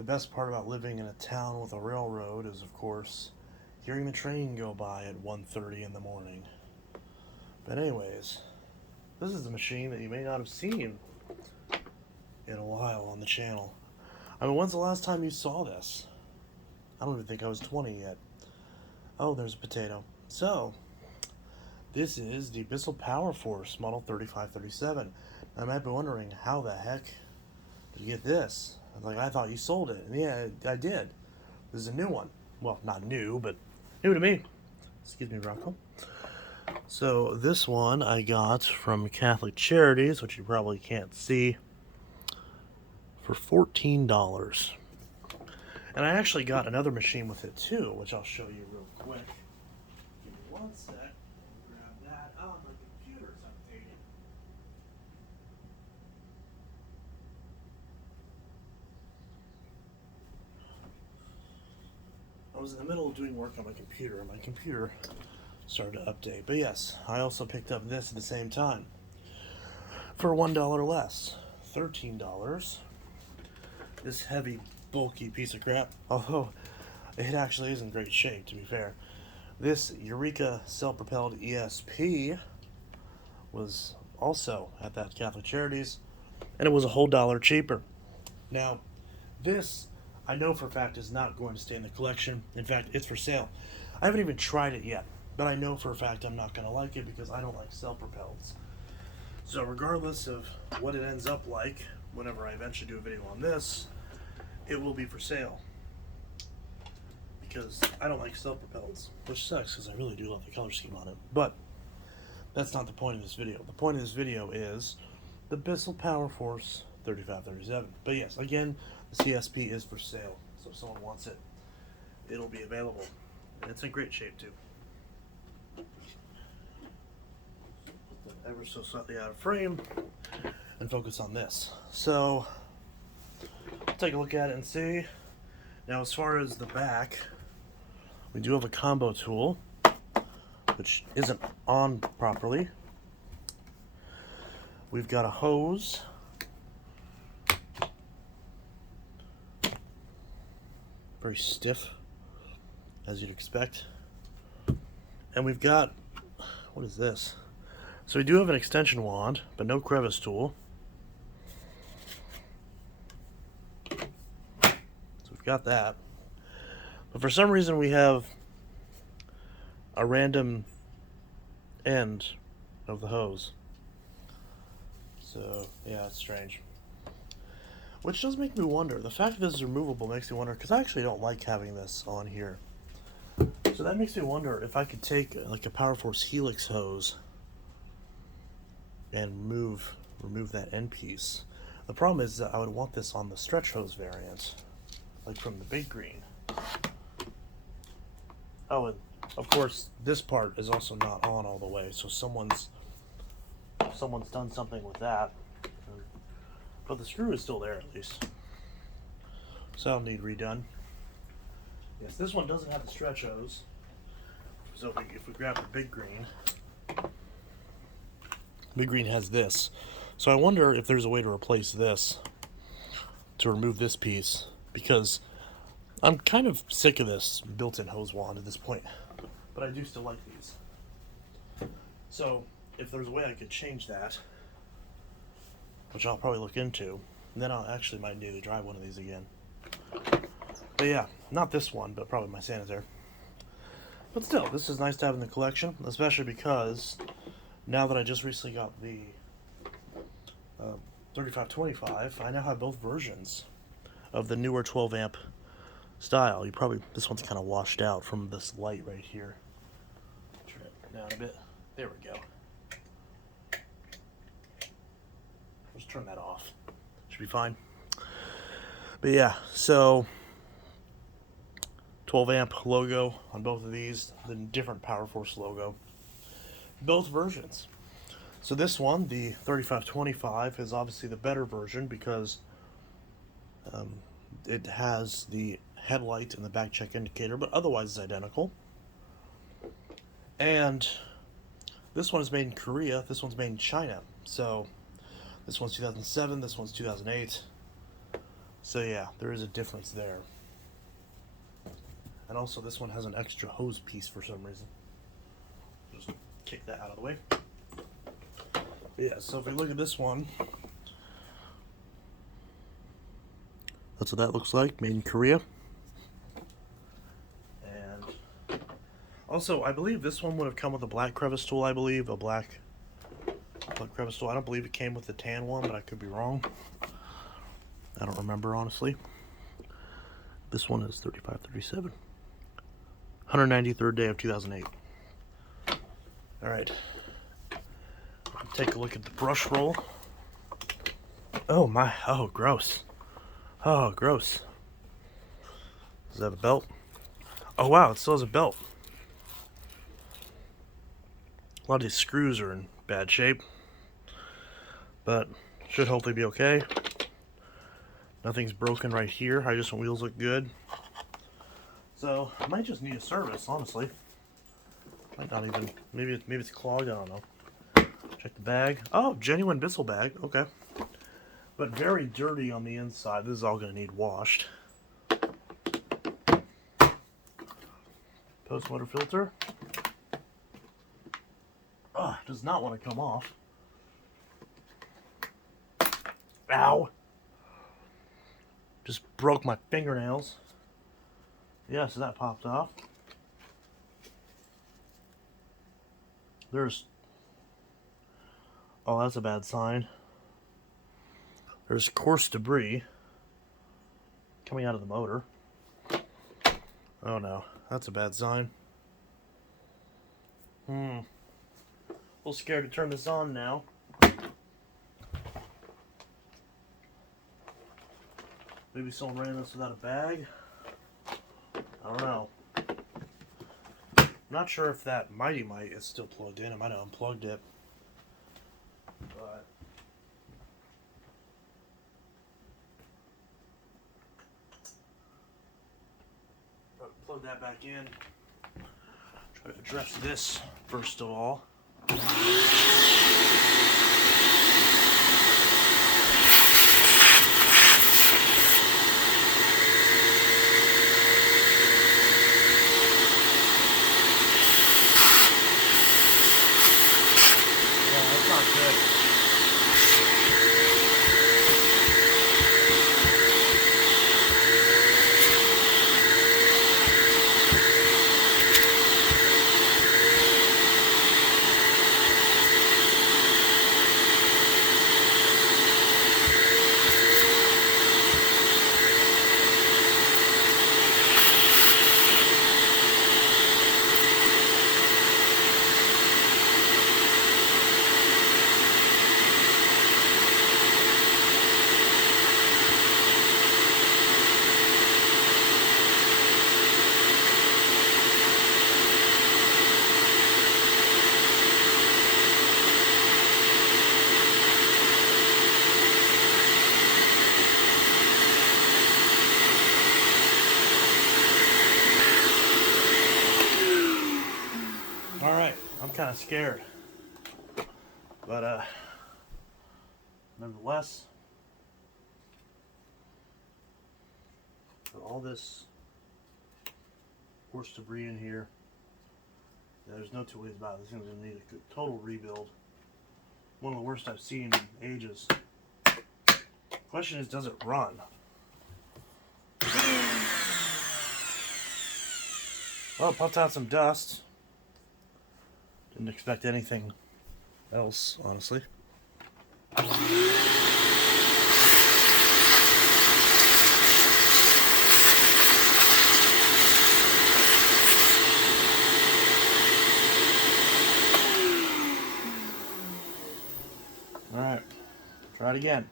The best part about living in a town with a railroad is, of course, hearing the train go by at 1:30 in the morning. But anyways, this is a machine that you may not have seen in a while on the channel. I mean, when's the last time you saw this? I don't even think I was 20 yet. Oh, there's a potato. So, this is the Bissell PowerForce Model 3537. I might be wondering, how the heck did you get this? I thought you sold it. And yeah, I did. This is a new one. Well, not new, but new to me. Excuse me, Rocco. So this one I got from Catholic Charities, which you probably can't see, for $14. And I actually got another machine with it too, which I'll show you real quick. Give me one sec. Grab that. Oh, my computer's updated. I was in the middle of doing work on my computer, and my computer started to update. But yes, I also picked up this at the same time for $1 less, $13. This heavy, bulky piece of crap, although it actually is in great shape, to be fair. This Eureka self-propelled ESP was also at that Catholic Charities, and it was a whole dollar cheaper. Now, this I know for a fact is not going to stay in the collection. In fact, it's for sale. I haven't even tried it yet, but I know for a fact I'm not going to like it because I don't like self-propels. So regardless of what it ends up like, whenever I eventually do a video on this, it will be for sale. Because I don't like self-propels, which sucks because I really do love the color scheme on it. But that's not the point of this video. The point of this video is the Bissell PowerForce 3537. But yes, again, the CSP is for sale. So if someone wants it, it'll be available. And it's in great shape too. Ever so slightly out of frame and focus on this. So take a look at it and see. Now, as far as the back, we do have a combo tool which isn't on properly. We've got a hose, very stiff as you'd expect, and we've got, what is this? So we do have an extension wand, but no crevice tool. So we've got that. But for some reason we have a random end of the hose. So, yeah, it's strange. Which does make me wonder. The fact that this is removable makes me wonder, because I actually don't like having this on here. So that makes me wonder if I could take like a PowerForce Helix hose and remove that end piece. The problem is that I would want this on the stretch hose variant, like from the Big Green. Oh, and of course this part is also not on all the way, so someone's done something with that. But the screw is still there at least. So that'll need redone. Yes, this one doesn't have the stretch hose. So if we grab the Big Green, Big Green has this. So I wonder if there's a way to replace this, to remove this piece, because I'm kind of sick of this built-in hose wand at this point, but I do still like these. So if there's a way I could change that, which I'll probably look into, then I'll actually might need to drive one of these again. But yeah, not this one, but probably my sanitaire. But still, this is nice to have in the collection, especially because now that I just recently got the 3525, I now have both versions of the newer 12 amp style. This one's kind of washed out from this light right here. Turn it down a bit. There we go. Just turn that off. Should be fine. But yeah, so 12 amp logo on both of these, the different PowerForce logo. Both versions. So this one, the 3525, is obviously the better version because it has the headlight and the back check indicator, but otherwise it's identical. And this one is made in Korea, this one's made in China. So this one's 2007, this one's 2008. So yeah, there is a difference there. And also this one has an extra hose piece for some reason. Just kick that out of the way. Yeah, so if we look at this one, that's what that looks like, made in Korea. And also, I believe this one would have come with a black crevice tool, I believe, a black crevice tool. I don't believe it came with the tan one, but I could be wrong. I don't remember, honestly. This one is 3537. 193rd day of 2008. Alright. Take a look at the brush roll. Oh my, oh gross. Oh, gross. Does that have a belt? Oh wow, it still has a belt. A lot of these screws are in bad shape, but should hopefully be okay. Nothing's broken right here. Hydraulic wheels look good. So I might just need a service, honestly. Might not even. Maybe it's clogged. I don't know. Check the bag. Oh, genuine Bissell bag. Okay, but very dirty on the inside. This is all going to need washed. Post motor filter. Oh, does not want to come off. Ow! Just broke my fingernails. Yeah, so that popped off. There's... Oh, that's a bad sign. There's coarse debris coming out of the motor. Oh no, that's a bad sign. A little scared to turn this on now. Maybe someone ran this without a bag. I don't know. I'm not sure if that Mighty Mite is still plugged in. I might have unplugged it. But plug that back in. Try to address this first of all. I'm kind of scared, but nevertheless, all this horse debris in here, there's no two ways about it. This thing's gonna need a total rebuild. One of the worst I've seen in ages. Question is, does it run? Well, it puffed out some dust. Didn't expect anything else, honestly. Alright, try it again.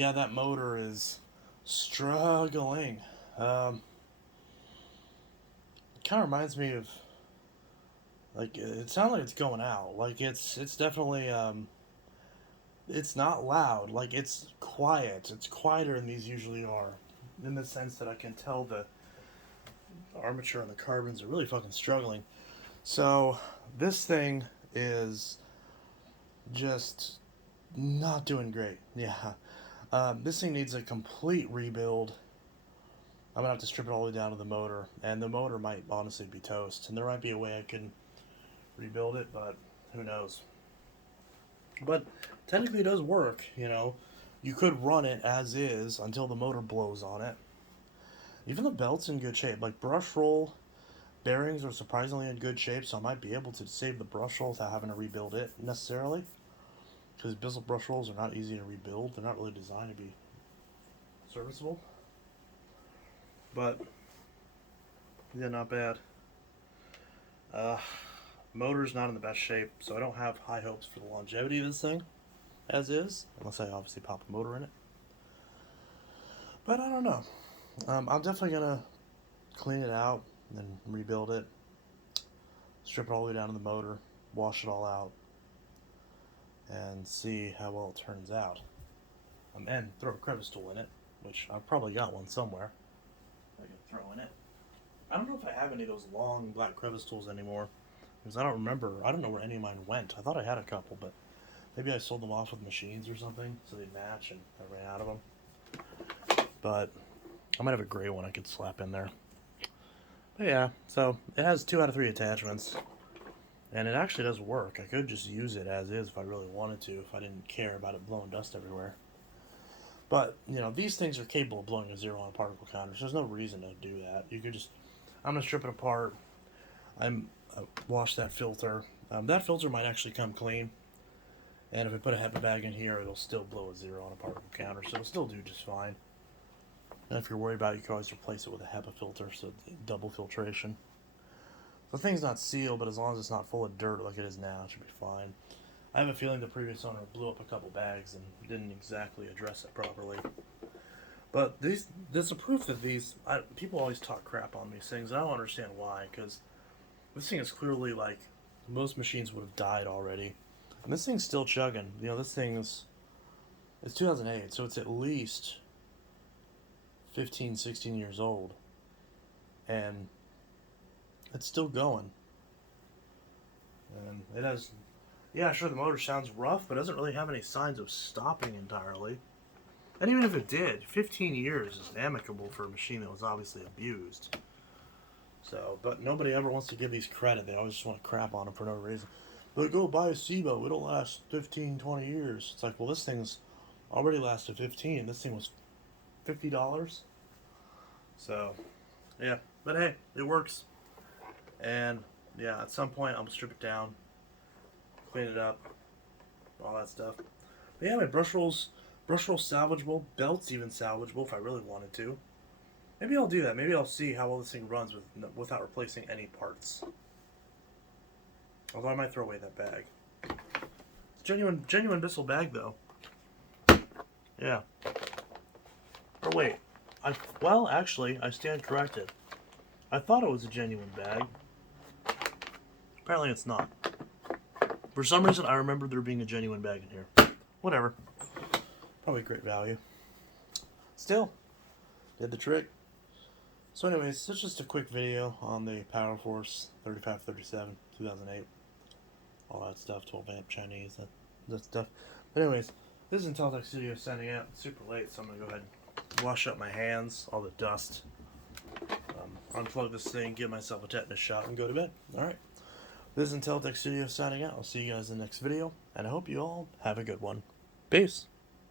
yeah, that motor is struggling. It kind of reminds me of, like, it sounds like it's going out. Like, it's definitely, it's not loud. Like, it's quiet. It's quieter than these usually are, in the sense that I can tell the armature and the carbons are really fucking struggling. So this thing is just not doing great. Yeah. This thing needs a complete rebuild. I'm gonna have to strip it all the way down to the motor, and the motor might honestly be toast. And there might be a way I can rebuild it, but who knows. But technically it does work, you know. You could run it as is until the motor blows on it. Even the belt's in good shape. Like, brush roll bearings are surprisingly in good shape, so I might be able to save the brush roll without having to rebuild it necessarily. Because Bissell brush rolls are not easy to rebuild. They're not really designed to be serviceable. But, yeah, not bad. Motor's not in the best shape, so I don't have high hopes for the longevity of this thing, as is. Unless I obviously pop a motor in it. But I don't know. I'm definitely going to clean it out and rebuild it. Strip it all the way down to the motor. Wash it all out. And see how well it turns out. And throw a crevice tool in it, which I've probably got one somewhere I can throw in it. I don't know if I have any of those long black crevice tools anymore, because I don't remember. I don't know where any of mine went. I thought I had a couple, but maybe I sold them off with machines or something, so they'd match, and I ran out of them. But I might have a gray one I could slap in there. But yeah, so it has 2 out of 3 attachments. And it actually does work. I could just use it as is if I really wanted to, if I didn't care about it blowing dust everywhere. But, you know, these things are capable of blowing a 0 on a particle counter, so there's no reason to do that. You could just, I'm going to strip it apart. Wash that filter. That filter might actually come clean. And if I put a HEPA bag in here, it'll still blow a 0 on a particle counter, so it'll still do just fine. And if you're worried about it, you can always replace it with a HEPA filter, so double filtration. The thing's not sealed, but as long as it's not full of dirt like it is now, it should be fine. I have a feeling the previous owner blew up a couple bags and didn't exactly address it properly. But there's a proof that people always talk crap on these things, and I don't understand why, because this thing is clearly, like, most machines would have died already. And this thing's still chugging. You know, this thing's, it's 2008, so it's at least 15, 16 years old. And it's still going. And it has, yeah, sure, the motor sounds rough, but it doesn't really have any signs of stopping entirely. And even if it did, 15 years is amicable for a machine that was obviously abused. So, but nobody ever wants to give these credit. They always just want to crap on them for no reason. But go buy a SIBO, it'll last 15, 20 years. It's like, well, this thing's already lasted 15. This thing was $50. So, yeah. But hey, it works. And yeah, at some point I'm gonna strip it down, clean it up, all that stuff. But yeah, my brush roll's salvageable, belt's even salvageable if I really wanted to. Maybe I'll do that. Maybe I'll see how well this thing runs without replacing any parts. Although I might throw away that bag. It's a genuine Bissell bag though. Yeah. Or wait, well actually I stand corrected. I thought it was a genuine bag. Apparently it's not. For some reason, I remember there being a genuine bag in here. Whatever. Probably great value. Still, did the trick. So anyways, it's just a quick video on the PowerForce 3537 2008. All that stuff, 12 amp Chinese, that stuff. But anyways, this is Intellitech Studio signing out. It's super late, so I'm going to go ahead and wash up my hands, all the dust. Unplug this thing, give myself a tetanus shot, and go to bed. Alright. This is Intellitech Studio signing out. I'll see you guys in the next video, and I hope you all have a good one. Peace.